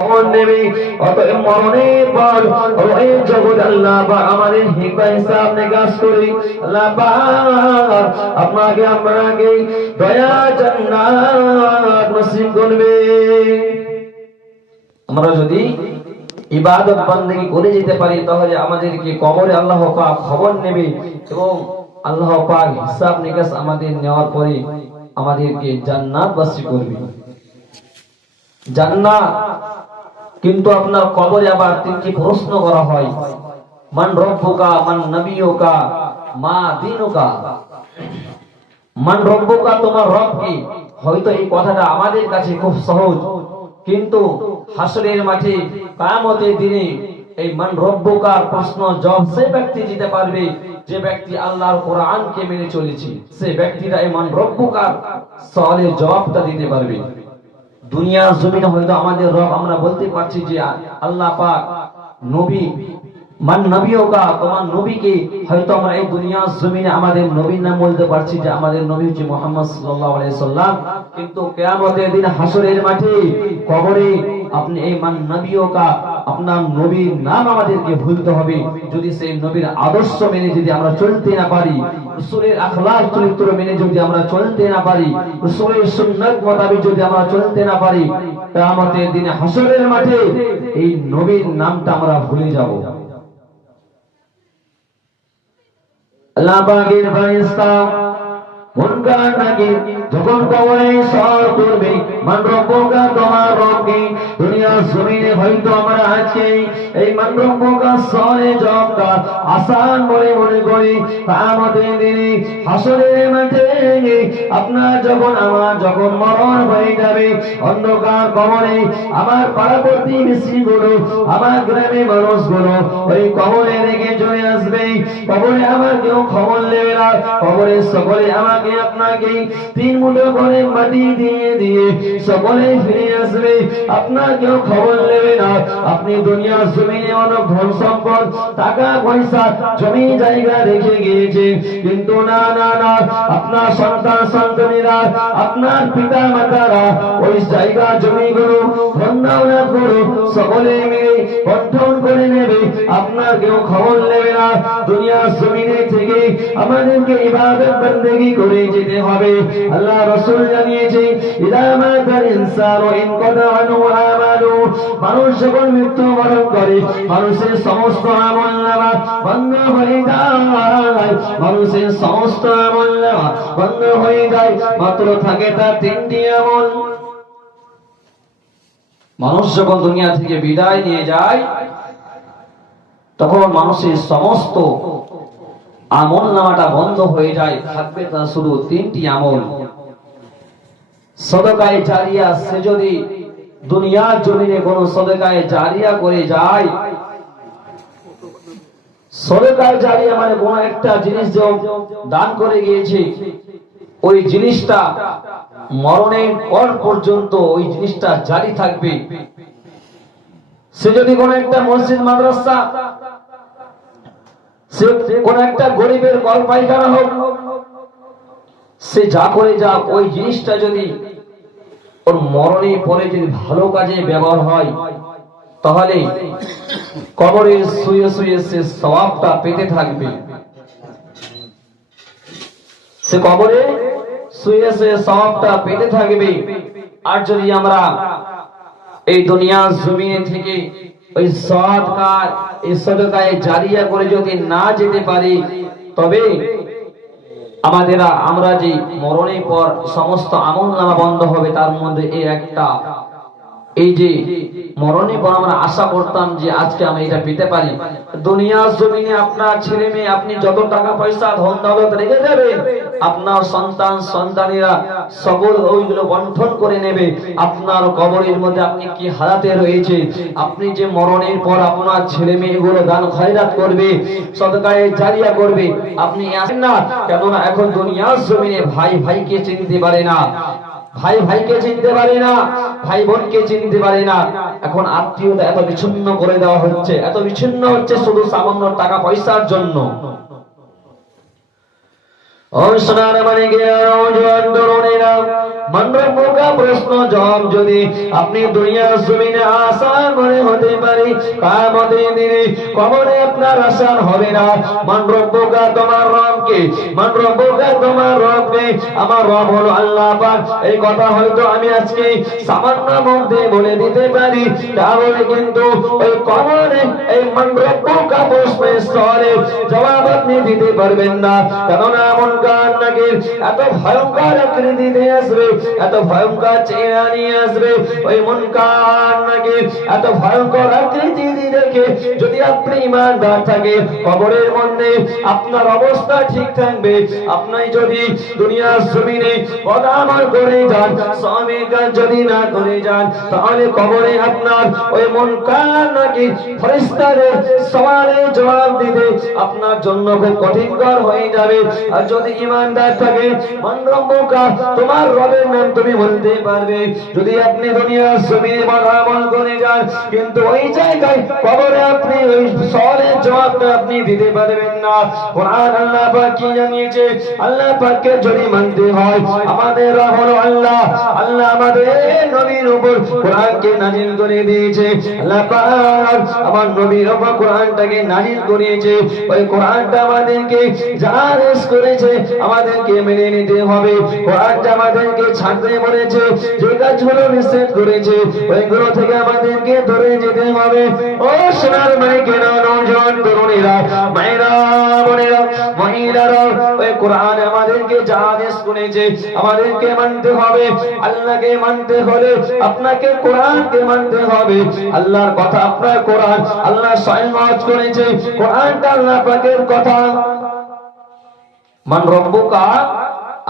অতএব মরণের পর ওই জগৎ আল্লাহ পাক আমাদের হিসাব নিকাশ করে আল্লাহ পাক আপনাকে আমাকে দয়া জান্নাত নসিব করবে। আমরা যদি ইবাদত বান্দেগি করে যেতে পারি তাহলে আমাদেরকে কবরে আল্লাহ পাক খবর নেবে এবং আল্লাহ পাক হিসাব নিকাশ আমাদের নেওয়ার পরে আমাদেরকে জান্নাতবাসী করবে। জান্নাত কিন্তু আপনার কবরে আবার তিনটি প্রশ্ন করা হয়, মান রব্বুকা, মান নবিয়ুকা, মা দীনুকা। মান রব্বুকা, তোমার রব কি? হয়তো এই কথাটা আমাদের কাছে খুব সহজ, কিন্তু হাসরের মাঠে কিয়ামতের দিনে এই মান রব্বুকার প্রশ্ন জবাব সে ব্যক্তি দিতে পারবে যে ব্যক্তি আল্লাহর কোরআনকে মেনে চলেছে। সে ব্যক্তিরা এই মান রব্বুকার সওয়ালের জবাবটা দিতে পারবে। দুনিয়ার জমিনে হয়তো আমাদের রব আমরা বলতে পারছি যে আল্লাহ পাক, নবী, মান নবিয়ুকা, তোমার নবীকে হয়তো আমরা এই দুনিয়ার জমিনে আমাদের নবীর নাম বলতে পারছি যে আমাদের নবী হচ্ছে মুহাম্মদ সাল্লাল্লাহু আলাইহি সাল্লাম, কিন্তু কিয়ামতের দিন হাসরের মাঠে কবরে আপনি এই মান নবিয়ুকা, আপনার নবীর নাম আমাদেরকে ভুলতে হবে। যদি সেই নবীর আদর্শ মেনে যদি আমরা চলতে না পারি, রাসূলের আখলাক চরিত্র মেনে যদি আমরা চলতে না পারি, রাসূলের সুন্নাত মোতাবেক যদি আমরা চলতে না পারি, কিয়ামতের দিনে হাসরের মাঠে এই নবীর নামটা আমরা ভুলে যাব। আল্লাহ পাকের ফেরেশতা মুনকার নাকির যখন কবরে সওয়াল করবে মান রব্বুকা, তোমার রব কি? দুনিয়ার জমিনে হয়তো আমরা আজকে এই মান রব্বুকা সওয়ালের জবাবটা আসান বলে মনে করি। কিয়ামতের দিনে হাসরের মাঠে আপনার যখন আমার যখন মরণ হয়ে যাবে, অন্ধকার কবরে আমার পাড়া প্রতিবেশীগুলো, আমার গ্রামে মানুষগুলো ওই কবরে রেখে চলে আসবে। কবরে আমার কেউ খবর নেবে না। কবরে সকলে আমাকে আপনাকে তিন মুঠো করে মাটি দিয়ে দিয়ে সকলে ফিরে আসবে। আপনার কেউ খবর নেবে না। আপনি দুনিয়ার জমিনে অনেক ধন সম্পদ, টাকা পয়সা, জমি জায়গা রেখে গিয়েছে, কিন্তু না না না, আপনার সন্তান সন্তানেরা, আপনার পিতা মাতারা ওই জায়গা জমিগুলো ধন্যবাদগুলো সকলে মিলে বন্টন করে নেবে। আপনার কেউ খবর নেবে না। দুনিয়ার জমিনে থেকে আমাদেরকে ইবাদত বন্দেগি করে যেতে হবে। আল্লাহ রাসূল জানিয়েছে, ইদা মাতাল ইনসানু ইনকাদা আনহু আমালু, মানুষ যখন মৃত্যুবরণ করে মানুষের সমস্ত আমলনামা বন্ধ হয়ে যায়। মানুষের সমস্ত আমলনামা বন্ধ হয়ে যায়, মাত্র থাকে তার তিনটি আমল। মানুষ যখন দুনিয়া থেকে বিদায় নিয়ে যায় তখন মানুষের সমস্ত আমল নামাটা বন্ধ হয়ে যায়, থাকবে তার শুধু তিনটি আমল। সদকায়ে জারিয়া, সে যদি দুনিয়ার জমিনে কোনো সদকায়ে জারিয়া করে যায়, সদকায়ে জারিয়া মানে কোন একটা জিনিস যে দান করে গিয়েছে, ওই জিনিসটা মরণের পর পর্যন্ত ওই জিনিসটা জারি থাকবে। সে যদি কোন একটা মসজিদ মাদ্রাসা, সে কোন একটা গরিবের কলপাইখানা হোক, সে যা করে যাক, ওই জিনিসটা যদি ওর মরণের পরে যদি ভালো কাজে ব্যবহার হয় তাহলে কবরে শুয়ে শুয়ে সে সওয়াবটা পেতে থাকবে। সে কবরে শুয়ে শুয়ে সওয়াবটা পেতে থাকবে। আর যদি আমরা এই দুনিয়ার জমিনে থেকে ওই সদকার এই সদকায়ে জারিয়া করে যদি না যেতে পারি, তবে আমরা যে মরণের পর সমস্ত আমলনামা বন্ধ হবে, তার মধ্যে এই একটা, এই যে মরণের পর আমরা আশা করতাম যে আজকে আমি এটা পেতে পারি। দুনিয়ার জমিনে আপনার ছেলে মেয়ে, আপনি যত টাকা পয়সা ধন দৌলত রেখে যাবেন, আপনার সন্তান সন্তানেরা সকল ওইগুলো বন্টন করে নেবে। আপনার কবরের মধ্যে আপনি কি হালাতে রয়েছে, আপনি যে মরণের পর আপনার ছেলে মেয়েগুলো দান খয়রাত করবে, সদকায়ে জারিয়া করবে, আপনি আসেন না। কেননা এখন দুনিয়ার জমিনে ভাই ভাইকে চিনতে পারে না, ভাই ভাইকে চিনতে পারে না, ভাই বোনকে চিনতে পারে না। এখন আত্মীয়তা এত বিচ্ছিন্ন করে দেওয়া হচ্ছে, এত বিচ্ছিন্ন হচ্ছে শুধু সামান্য টাকা পয়সার জন্য। প্রশ্ন জবাব যদি আপনি দুনিয়ার জমিনে আশা কিয়ামতের দিনে কবরে আপনার আসান হবে না। মান রব্বুকা, তোমার রব কে? মান রব্বুকা, তোমার রব কে? আমার রব হলো আল্লাহ পাক। এই কথা হয়তো আমি আজকে সামান্য মধ্যে বলে দিতে পারি, তাহলে কিন্তু ওই কবরে এই মান রব্বুকা প্রশ্নের স্তরে জবাব আপনি দিতে পারবেন না। কেননা মুনকার নাকির এত ভয়ঙ্কর আকৃতিতে আসবে, এত ভয়ঙ্কর চেহারা নিয়ে আসবে। ওই মুনকার নাকির এত ভয়ঙ্কর আকৃতি দেখে যদি আপনি ঈমানদার থাকে, কবরের মধ্যে আপনার অবস্থা ঠিক থাকবে। আপনি যদি দুনিয়ার জমিনে বদামল করে যান, সালামের কাজ যদি না করে যান, তাহলে কবরে আপনার ওই মুনকার নাকির ফেরেশতাদের সওয়ালের জবাব দিতে আপনার জন্য খুব কঠিনকর হয়ে যাবে। আর যদি ঈমানদার থাকে, মান রব্বুকা, তোমার রবের নাম তুমি বলতে পারবে। যদি আপনি দুনিয়ার জমিনে বদামল করে যান, কিন্তু ওই জায়গায় কবরে আপনি ওই সওয়ালের জবাবটা আপনি দিতে পারবেন না। কোরআন আল্লাহ পাক কি জানিয়েছে? আল্লাহ পাককে যদি মানতে হয়, আমাদের রব হলো আল্লাহ। আল্লাহ আমাদের নবীর উপর কোরআনকে নাযিল করে দিয়েছে। আল্লাহ পাক আমার নবীর উপর কোরআনটাকে নাযিল করেছে। ওই কোরআনটা আমাদেরকে যা আদেশ করেছে আমাদেরকে মেনে নিতে হবে। কোরআনটা আমাদেরকে ছাড়তে বলেছে, যে কাজগুলো নিষেধ করেছে ওইগুলো থেকে আমাদেরকে দূরে যেতে হবে। ও সোনার মাইকেরা, নওজোয়ান তরুণীরা, মায়েরা, বোনেরা, মহিলারা, ওই কোরআন আমাদেরকে যা আদেশ করেছে আমাদেরকে মানতে হবে। আল্লাহকে মানতে হলে আপনাকে কোরআনকে মানতে হবে। আল্লাহর কথা আপনার কোরআন, আল্লাহ স্বয়ং ওয়াজ করেছে, কোরআনটা আল্লাহ পাকের কথা। মান রব্বুকা,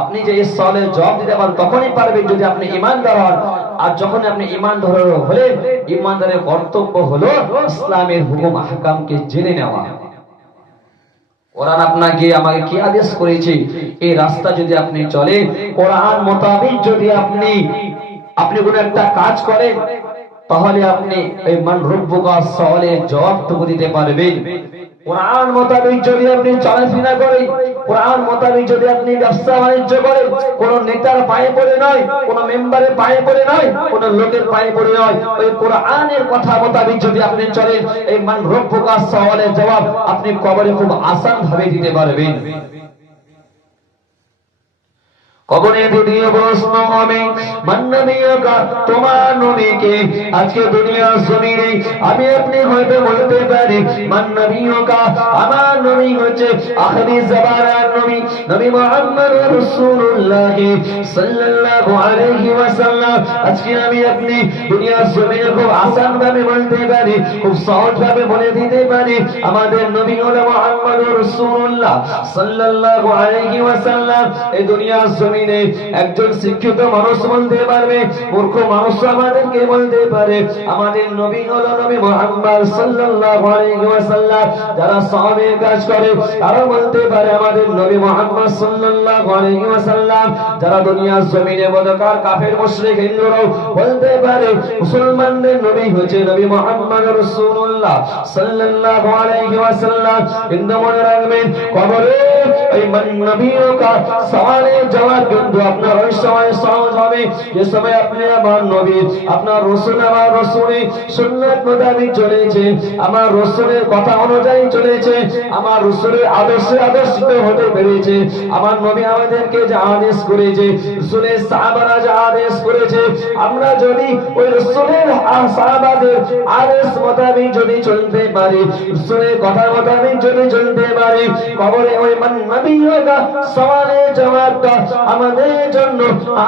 আপনি যে এই সওয়ালের জবাব দিতে পারেন তখনই পারবেন যদি আপনি ঈমানদার হন। আর যখন আপনি ঈমানদার হলেন, ঈমানদারের কর্তব্য হলো ইসলামের হুকুম আহকামকে জেনে নেওয়া। কোরআন আপনাকে আমাকে কি আদেশ করেছে, এই রাস্তা যদি আপনি চলেন, কোরআন মোতাবেক যদি আপনি কোনো একটা কাজ করেন, তাহলে আপনি এই মান রব্বুকা সওয়ালের জবাবটুকু দিতে পারবেন। কোরআন মোতাবেক যদি আপনি চলাফেরা করেন, কোরআন মোতাবেক যদি আপনি ব্যবসা বাণিজ্য করেন, কোন নেতার পায়ে পড়ে নয়, কোন মেম্বারের পায়ে পড়ে নয়, কোন লোকের পায়ে পড়ে নয়, ওই কোরআনের কথা মোতাবেক যদি আপনি চলেন, এই মান রব্বুকা সওয়ালের জবাব আপনি কবরে খুব আসান ভাবে দিতে পারবেন। কবরে দ্বিতীয় প্রশ্ন হবে, মান নবিয়ুকা, তোমার নবীকে? আজকে দুনিয়ার জমিনে আমি আপনি হয়তো বলতে পারি মান নবিয়ুকা, আমার নবী হচ্ছে আখিরি জামানার নবী, নবী মুহাম্মদ রাসূলুল্লাহ সাল্লাল্লাহু আলাইহি ওয়াসাল্লাম। আজকে আমি আপনি দুনিয়ার জমিনে খুব আসান ভাবে বলতে পারি, খুব সহজ ভাবে বলে দিতে পারি, আমাদের নবী হলো মুহাম্মদ রাসূলুল্লাহ সাল্লাল্লাহু আলাইহি ওয়াসাল্লাম। এই দুনিয়ার একজন শিক্ষিত মানুষ বলতে পারবে, মূর্খ মানুষ আমাদেরকে বলতে পারে আমাদের নবী হলো নবী মুহাম্মদ সাল্লাল্লাহু আলাইহি ওয়াসাল্লাম। যারা সাহাবের কাজ করে তারা বলতে পারে আমাদের নবী মুহাম্মদ সাল্লাল্লাহু আলাইহি ওয়াসাল্লাম। যারা দুনিয়ার জমিনে বদকার কাফের মুশরিক হিন্দুরাও বলতে পারে মুসলমানদের নবী হচ্ছে নবী মুহাম্মদ রাসূলুল্লাহ সাল্লাল্লাহু আলাইহি ওয়াসাল্লাম। কিন্তু মনে রাখবেন, কবরে এই মান নবিয়ুকা সওয়ালের জবাব কিন্তু আপনার ওই সময় সহজ হবে যে সময় আপনি আমার নবী, আপনার রাসূল, আমার রাসূলের সুন্নাত মোতাবেক চলেছে, আমার রাসূলের কথা অনুযায়ী চলেছে, আমার রাসূলের আদর্শে আদর্শিত হতে পেরেছে। আমার নবী আমাদেরকে যা আদেশ করেছে, রাসূলের সাহাবারা যা আদেশ করেছে, আমরা যদি ওই রাসূলের সাহাবাদের আদেশ মোতাবেক যদি চলতে পারি, রাসূলের কথা মোতাবেক যদি চলতে পারি, কবরে ওই মান নবিয়ুকা সওয়ালের জবাবটা আমাদের জন্য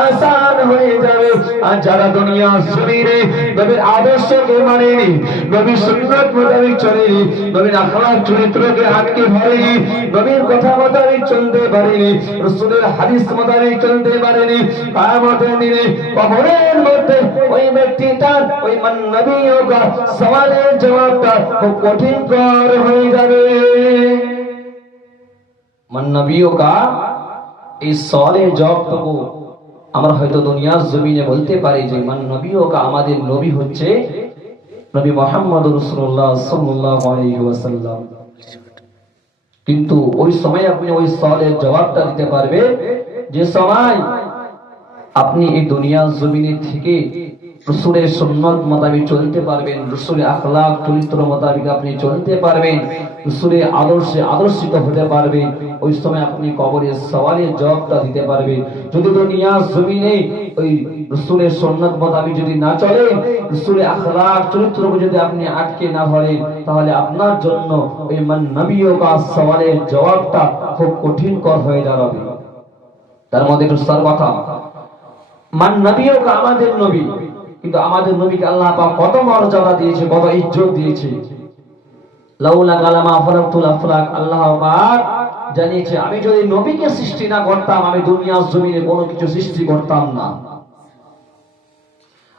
আসান হয়ে যাবে। আর যারা দুনিয়া জমিনে নবীর আদর্শকে মানেনি, নবীর সুন্নাত মোতাবেক চলেনি, নবীর আখলাক চরিত্রকে আটকে ধরেনি, নবীর কথা মোতাবেক চলতে পারেনি, রাসূলের হাদিস মোতাবেক চলতে পারেনি, কিয়ামতের দিনে কবরের মধ্যে ওই ব্যক্তিটার ওই মান নবিয়ুকা সওয়ালের জবাবটা খুব কঠিনকর হয়ে যাবে। মান নবিয়ুকা, এই সওয়ালের জবাবটুকু আমরা হয়তো দুনিয়ার জমিনে বলতে পারি যে মান নবিয়ুকা, আমাদের নবী হচ্ছে নবী মুহাম্মদ রাসূলুল্লাহ সাল্লাল্লাহু আলাইহি ওয়াসাল্লাম। কিন্তু ওই সময় আপনি ওই সওয়ালের জবাবটা দিতে পারবে যে সময় আপনি এই দুনিয়ার জমিনে থেকে রসুলের সুন্নত মোতাবেক চলতে পারবেন, রসুলের আখলাক চরিত্র মোতাবেক আপনি চলতে পারবেন, রসুলের আদর্শে আদর্শিত হতে পারবেন, ওই সময় আপনি কবরের সওয়ালের জবাবটা দিতে পারবেন। যদি দুনিয়ার জমিনে ওই রসুলের সুন্নত মোতাবেক যদি না চলে, রসুলের আখলাক চরিত্রকে যদি আপনি আটকে না ধরেন, তাহলে আপনার জন্য ওই মান নবীও কা সওয়ালের জবাবটা খুব কঠিনকর হয়ে দাঁড়াবে। তার মধ্যে একটু সার কথা, মান নবীও কা আমাদের নবী, কিন্তু আমাদের নবীকে আল্লাহ পাক কত মর্যাদা দিয়েছে, কত ইজ্জত দিয়েছে। লাউলা কালামা ফালাকতুল আফলাক, আল্লাহ পাক জানিয়েছে আমি যদি নবীকে সৃষ্টি না করতাম, আমি দুনিয়ার জমিনে কোনো কিছু সৃষ্টি করতাম না।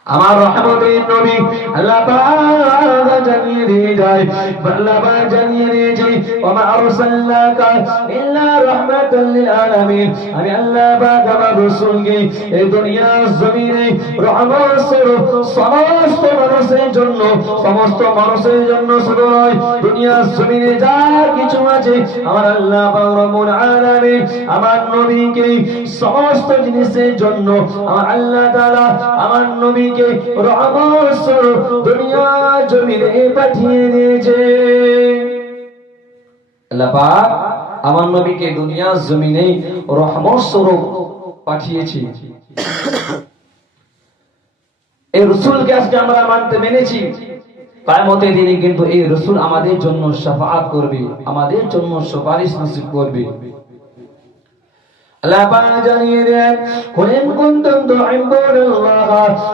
আমার রহমতের নবী আল্লাহ পাক জানিয়ে দিয়ে যায়, আল্লাহ পাক জানিয়ে দিয়েছে ওয়া মা আরসালনাকা ইল্লা রাহমাতাল লিল আলামিন, আমি আল্লাহ পাক আমার রাসূলকে এই দুনিয়ার জমিনে রহমত স্বরূপ সমস্ত মানুষের জন্য, সমস্ত মানুষের জন্য শুধু নয়, দুনিয়ার জমিনে যা কিছু আছে আমার আল্লাহ পাক রব্বুল আলামিন আমার নবীকে সমস্ত জিনিসের জন্য আমার আল্লাহ তাআলা আমার নবী রহমত স্বরূপ দুনিয়া জমিনে পাঠিয়ে দিয়েছে। আল্লাহ পাক আমার নবীকে দুনিয়া জমিনে রহমত স্বরূপ পাঠিয়েছি। এই রাসূলকে আজকে আমরা মানতে মেনেছি, কিয়ামতের দিনে কিন্তু এই রাসূল আমাদের জন্য শাফাআত করবে, আমাদের জন্য সুপারিশ নসিব করবে। আল্লাহ পাক জানিয়ে দেন কুল ইন কুনতুম তুহিব্বুনাল্লাহ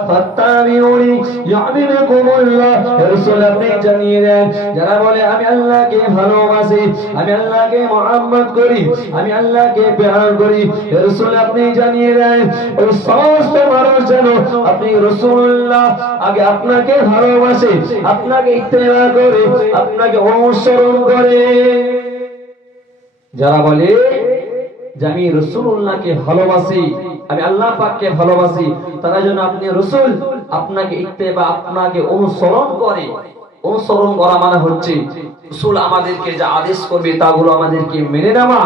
ফাত্তাবিউনি ইউহিব্বুকুমুল্লাহ, রাসূল আপনি জানিয়ে দেন যারা বলে আমি আল্লাহকে ভালোবাসি, আমি আল্লাহকে মুহাব্বত করি, আমি আল্লাহকে প্যার করি, রাসূল আপনি জানিয়ে দেন ওই সমস্ত মানুষ যেন আপনি রাসূলুল্লাহ আগে আপনাকে ভালোবাসে, আপনাকে ইত্তেবা করে, আপনাকে অনুসরণ করে। যারা বলে যে আমি রাসূলুল্লাহকে ভালোবাসি, আমি আল্লাহ পাককে ভালোবাসি, তারা যেন আপনি রাসূল আপনাকে ইত্তেবা, আপনাকে অনুসরণ করে। অনুসরণ করা মানে হচ্ছে রাসূল আমাদেরকে যা আদেশ করবে তাগুলো আমাদেরকে মেনে নেওয়া,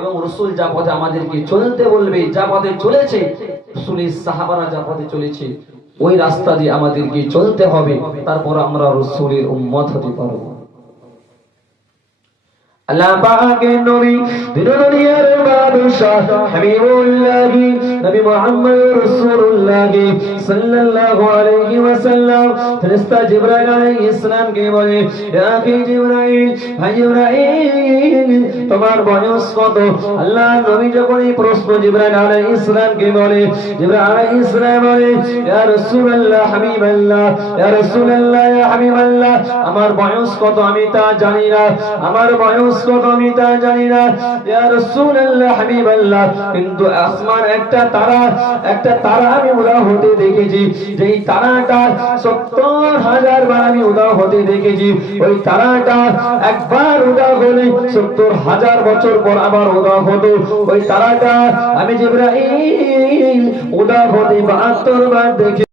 এবং রাসূল যা পথে আমাদেরকে চলতে বলবে, যা পথে চলেছে রাসূলের সাহাবারা যা পথে চলেছে ওই রাস্তা দিয়ে আমাদেরকে চলতে হবে, তারপর আমরা রাসূলের উম্মত হতে পারবো। আল্লাহ পাকের নবী দুনিয়ার বাদশাহ হাবিবুল্লাহ নবী মুহাম্মদ রাসূলুল্লাহ সাল্লাল্লাহু আলাইহি ওয়াসাল্লাম ফেরেশতা জিবরাইল আলাইহিস সালামকে বলে, ইয়া আখি জিবরাইল, ভাই জিবরাইল তোমার বয়স কত? আল্লাহ নবী যখন এই প্রশ্ন জিবরাইল আলাইহিস সালামকে বলে, জিবরাইল আলাইহিস সালাম বলে, ইয়া রাসূলুল্লাহ হাবিবাল্লাহ, ইয়া রাসূলুল্লাহ ইয়া হাবিবাল্লাহ আমার বয়স কত আমি তা জানি না, আমার বয়স কত আমি তা জানি না, ইয়া রাসূলুল্লাহ হাবিবাল্লাহ, কিন্তু আসমান একটা তারা আমি উদয় হতে দেখেছি, যেই তারাটা ৭০,০০০ বার আমি উদয় হতে দেখেছি, ওই তারাটা একবার উদয় হলে ৭০,০০০ বছর পর আবার উদয় হতো। ওই তারাটা আমি জিবরাইল উদয় হতে ৭২ বার দেখেছি।